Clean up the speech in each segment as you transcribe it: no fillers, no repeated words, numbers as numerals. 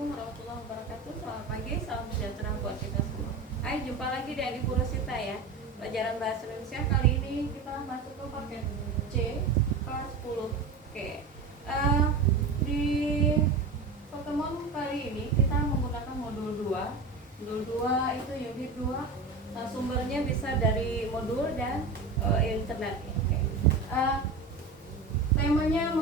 Assalamualaikum warahmatullahi wabarakatuh. Selamat pagi, salam sejahtera buat kita semua. Hai, jumpa lagi di Adi Purusita ya. Pelajaran bahasa Indonesia kali ini kita masuk ke paket C kelas 10. Oke. Di pertemuan kali ini kita menggunakan modul 2. Modul 2 itu unit 2. Nah, sumbernya bisa dari modul dan internet. Oke. Temanya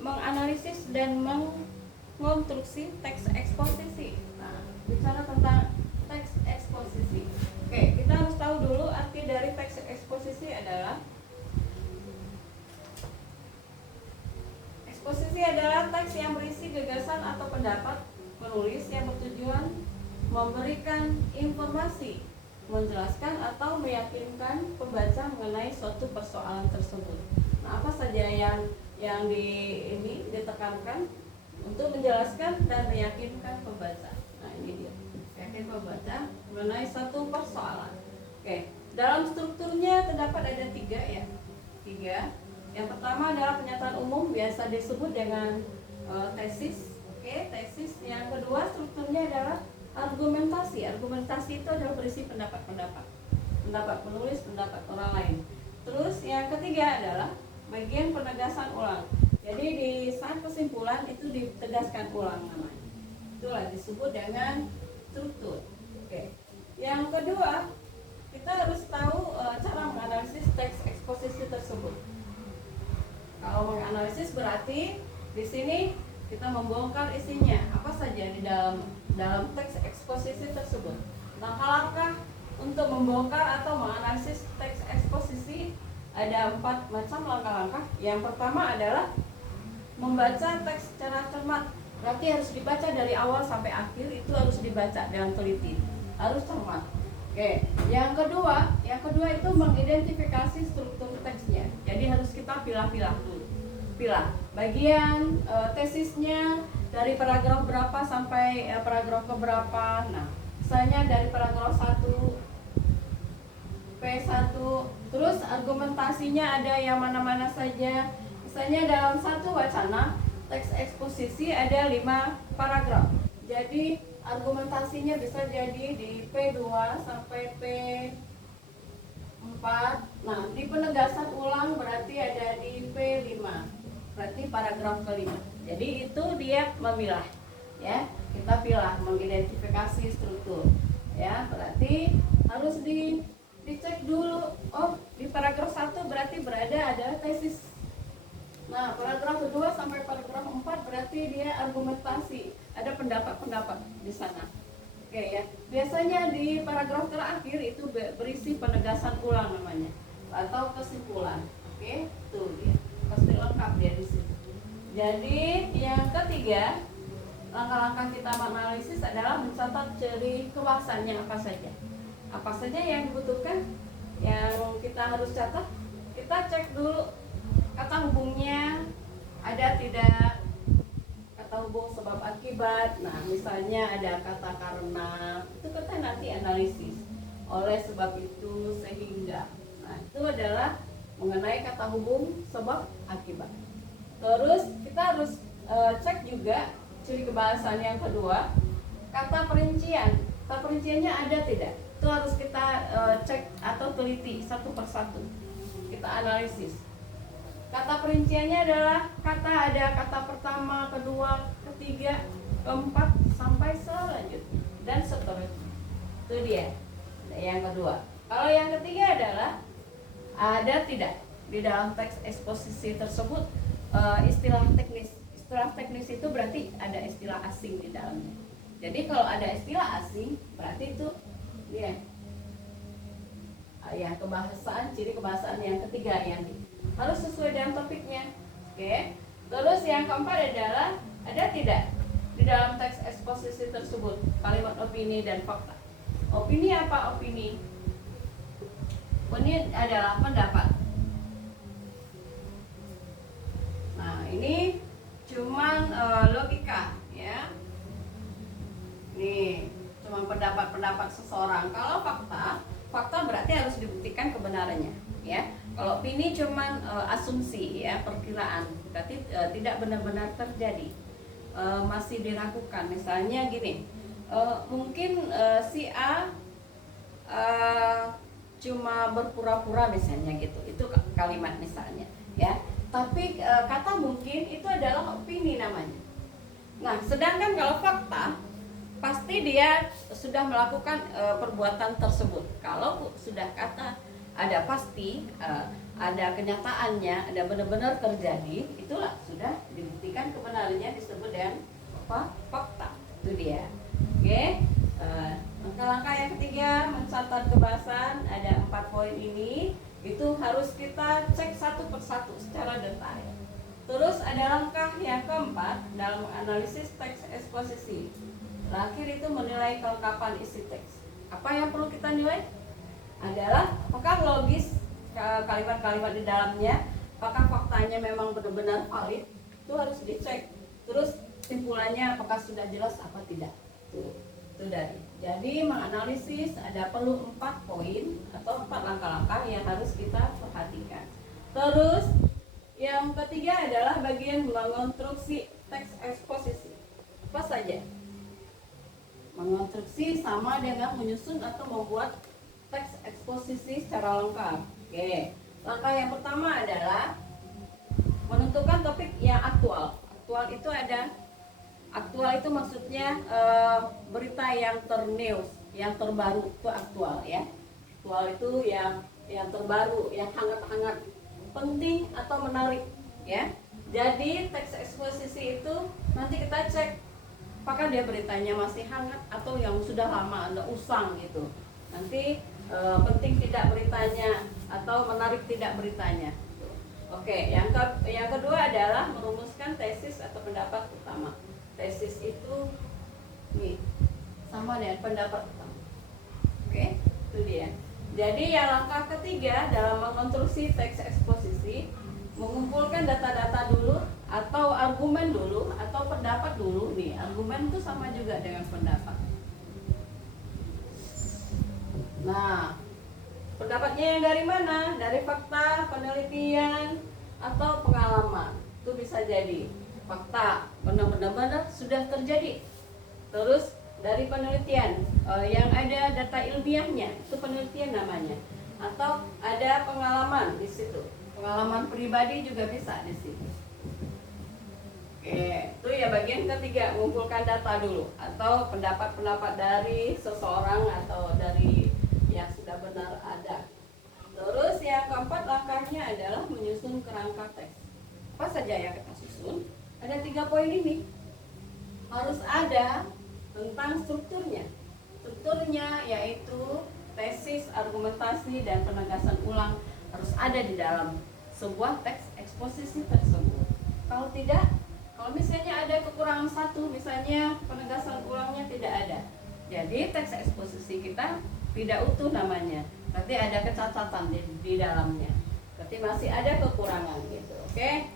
menganalisis dan mengonstruksi teks eksposisi. Nah, bicara tentang teks eksposisi. Oke, kita harus tahu dulu arti dari teks eksposisi adalah eksposisi adalah teks yang berisi gagasan atau pendapat penulis yang bertujuan memberikan informasi, menjelaskan atau meyakinkan pembaca mengenai suatu persoalan tersebut. Nah, apa saja yang ditekankan untuk menjelaskan dan meyakinkan pembaca. Nah, ini dia. Yakin pembaca mengenai satu persoalan. Oke, dalam strukturnya terdapat ada 3 ya. 3. Yang pertama adalah pernyataan umum, biasa disebut dengan tesis. Oke, tesis. Yang kedua strukturnya adalah argumentasi. Argumentasi itu adalah berisi pendapat-pendapat. Pendapat penulis, pendapat orang lain. Terus yang ketiga adalah bagian penegasan ulang. Jadi di saat kesimpulan itu ditegaskan ulang namanya. Itulah disebut dengan struktur. Oke. Yang kedua, kita harus tahu cara menganalisis teks eksposisi tersebut. Kalau menganalisis berarti di sini kita membongkar isinya, apa saja di dalam teks eksposisi tersebut. Langkah-langkah untuk membongkar atau menganalisis teks eksposisi ada 4 macam langkah-langkah. Yang pertama adalah membaca teks secara cermat. Berarti harus dibaca dari awal sampai akhir, itu harus dibaca dengan teliti, harus cermat. Oke. Yang kedua itu mengidentifikasi struktur teksnya. Jadi harus kita pilah-pilah dulu. Pilah bagian tesisnya dari paragraf berapa sampai paragraf keberapa. Nah, misalnya dari paragraf 1 P1, terus argumentasinya ada yang mana-mana saja. Misalnya dalam satu wacana teks eksposisi ada 5 paragraf. Jadi argumentasinya bisa jadi di P2 sampai P4. Nah, di penegasan ulang berarti ada di P5. Berarti paragraf kelima. Jadi itu dia memilah ya. Kita pilah, mengidentifikasi struktur. Ya, berarti harus dicek dulu. Oh, di paragraf 1 berarti ada tesis. Nah, paragraf kedua sampai paragraf 4 berarti dia argumentasi. Ada pendapat-pendapat di sana. Oke ya. Biasanya di paragraf terakhir itu berisi penegasan ulang namanya atau kesimpulan. Oke, tuh dia. Pasti lengkap dia di situ. Jadi, yang ketiga, langkah-langkah kita menganalisis adalah mencatat ciri kemasannya apa saja. Apa saja yang dibutuhkan, yang kita harus catat. Kita cek dulu kata hubungnya ada tidak, kata hubung sebab akibat. Nah, misalnya ada kata karena, itu kita nanti analisis oleh sebab itu sehingga. Nah, itu adalah mengenai kata hubung sebab akibat. Terus kita harus cek juga ciri kebahasan yang kedua, kata perincian. Kata perinciannya ada tidak? Itu harus kita cek atau teliti satu persatu. Kita analisis. Kata perinciannya adalah ada kata pertama, kedua, ketiga, keempat sampai selanjutnya dan seterusnya. Itu dia. Yang kedua. Kalau yang ketiga adalah ada tidak di dalam teks eksposisi tersebut istilah teknis. Istilah teknis itu berarti ada istilah asing di dalamnya. Jadi kalau ada istilah asing berarti itu dia ya kebahasaan, ciri kebahasaan yang ketiga yang harus sesuai dengan topiknya. Oke. Terus yang keempat adalah ada tidak di dalam teks eksposisi tersebut kalimat opini dan fakta. Opini apa opini? Ini adalah pendapat. Nah, ini cuman logika ya. Nih, cuman pendapat-pendapat seseorang. Kalau fakta berarti harus dibuktikan kebenarannya ya. Kalau opini cuman asumsi ya, perkiraan, berarti tidak benar-benar terjadi. masih diragukan. Misalnya gini, mungkin si A cuma berpura-pura misalnya gitu, itu kalimat misalnya ya, tapi kata mungkin itu adalah opini namanya. Nah, sedangkan kalau fakta pasti dia sudah melakukan perbuatan tersebut. Kalau sudah kata ada pasti, ada kenyataannya, ada benar-benar terjadi, itulah sudah dibuktikan kebenarannya, disebut dengan apa? Fakta. Itu dia. Oke. Langkah-langkah yang ketiga, mencatat kebahasan. Ada 4 poin ini, itu harus kita cek satu persatu secara detail. Terus ada langkah yang keempat dalam analisis teks eksposisi. Terakhir itu menilai kelengkapan isi teks. Apa yang perlu kita nilai? Adalah apakah logis kalimat-kalimat di dalamnya, apakah faktanya memang benar-benar valid, itu harus dicek. Terus simpulannya apakah sudah jelas apa tidak. Itu dari. Jadi menganalisis ada perlu 4 poin atau 4 langkah-langkah yang harus kita perhatikan. Terus yang ketiga adalah bagian mengonstruksi teks eksposisi. Apa saja? Mengonstruksi sama dengan menyusun atau membuat teks eksposisi secara lengkap. Oke. Langkah yang pertama adalah menentukan topik yang aktual. Aktual itu itu maksudnya berita yang ternews, yang terbaru, itu aktual ya. Aktual itu yang terbaru, yang hangat-hangat, penting atau menarik ya. Jadi teks eksposisi itu nanti kita cek apakah dia beritanya masih hangat atau yang sudah lama, ada usang gitu. Nanti penting tidak beritanya atau menarik tidak beritanya. Oke, yang kedua adalah merumuskan tesis atau pendapat utama. Tesis itu nih sama dengan pendapat utama. Oke, itu dia. Jadi yang langkah ketiga dalam mengonstruksi teks eksposisi, mengumpulkan data-data dulu atau argumen dulu atau pendapat dulu. Nih, argumen itu sama juga dengan pendapat. Nah, pendapatnya yang dari mana? Dari fakta, penelitian, atau pengalaman. Itu bisa jadi fakta, benar-benar sudah terjadi. Terus dari penelitian, yang ada data ilmiahnya, itu penelitian namanya. Atau ada pengalaman di situ. Pengalaman pribadi juga bisa di situ. Oke, itu ya bagian ketiga, mengumpulkan data dulu atau pendapat-pendapat dari seseorang atau dari yang sudah benar ada. Terus yang keempat langkahnya adalah menyusun kerangka teks. Apa saja yang kita susun? Ada 3 poin ini. Harus ada tentang strukturnya. Strukturnya yaitu tesis, argumentasi, dan penegasan ulang harus ada di dalam sebuah teks eksposisi tersebut. Kalau tidak, kalau misalnya ada kekurangan satu, misalnya penegasan ulangnya tidak ada, jadi teks eksposisi kita tidak utuh namanya. Berarti ada kecacatan di dalamnya. Berarti masih ada kekurangan gitu. Oke?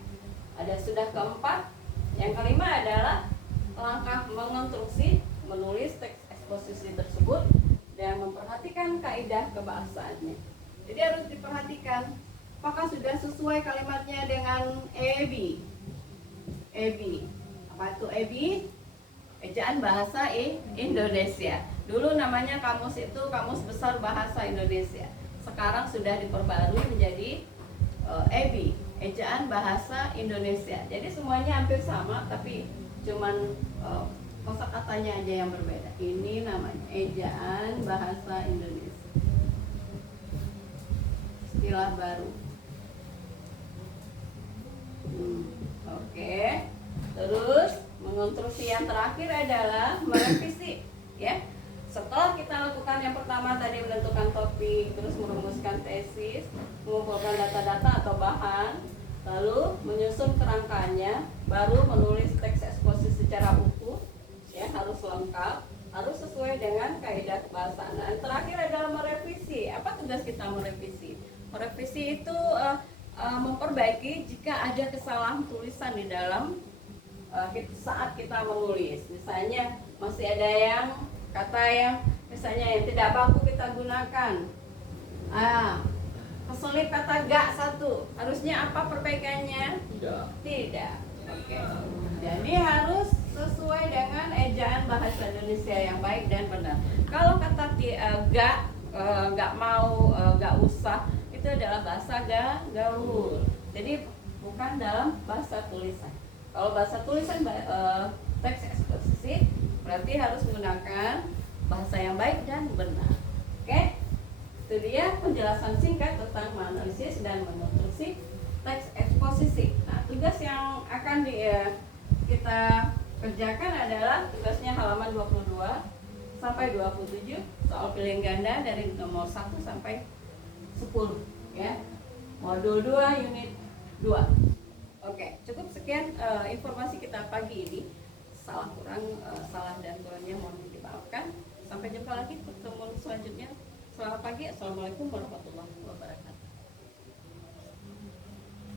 Ada sudah keempat. Yang kelima adalah langkah mengonstruksi, menulis teks eksposisi tersebut dan memperhatikan kaidah kebahasaannya. Jadi harus diperhatikan apakah sudah sesuai kalimatnya dengan EB. Apa itu EB? Ejaan Bahasa Indonesia. Dulu namanya kamus itu Kamus Besar Bahasa Indonesia. Sekarang sudah diperbarui menjadi EB, Ejaan Bahasa Indonesia. Jadi semuanya hampir sama, tapi cuman kosakatanya aja yang berbeda. Ini namanya Ejaan Bahasa Indonesia. Istilah baru. Oke. Terus mengonstruksi yang terakhir adalah merevisi, ya. Setelah kita lakukan yang pertama tadi menentukan topik, terus merumuskan tesis, mengumpulkan data-data atau bahan, lalu menyusun kerangkanya, baru menulis teks eksposisi secara utuh, ya harus lengkap, harus sesuai dengan kaidah kebahasaan. Dan terakhir adalah merevisi. Apa tugas kita merevisi? Merevisi itu memperbaiki jika ada kesalahan tulisan di dalam saat kita menulis. Misalnya masih ada yang kata yang misalnya yang tidak baku kita gunakan. Keselip kata gak satu. Harusnya apa perbaikannya? Tidak. Oke. Jadi harus sesuai dengan ejaan bahasa Indonesia yang baik dan benar. Kalau kata nggak mau, nggak usah, itu adalah bahasa gaul. Jadi bukan dalam bahasa tulisan. Kalau bahasa tulisan teks eksplisit berarti harus menggunakan bahasa yang baik dan benar. Oke? Itu dia penjelasan singkat tentang menganalisis dan menuliskan teks eksposisi. Nah, tugas yang akan kita kerjakan adalah tugasnya halaman 22 sampai 27, soal pilihan ganda dari nomor 1 sampai 10 ya. Modul 2 unit 2. Oke, cukup sekian informasi kita pagi ini. Salah dan kurangnya mohon dimaafkan. Sampai jumpa lagi pertemuan selanjutnya. Selamat pagi. Assalamualaikum warahmatullahi wabarakatuh.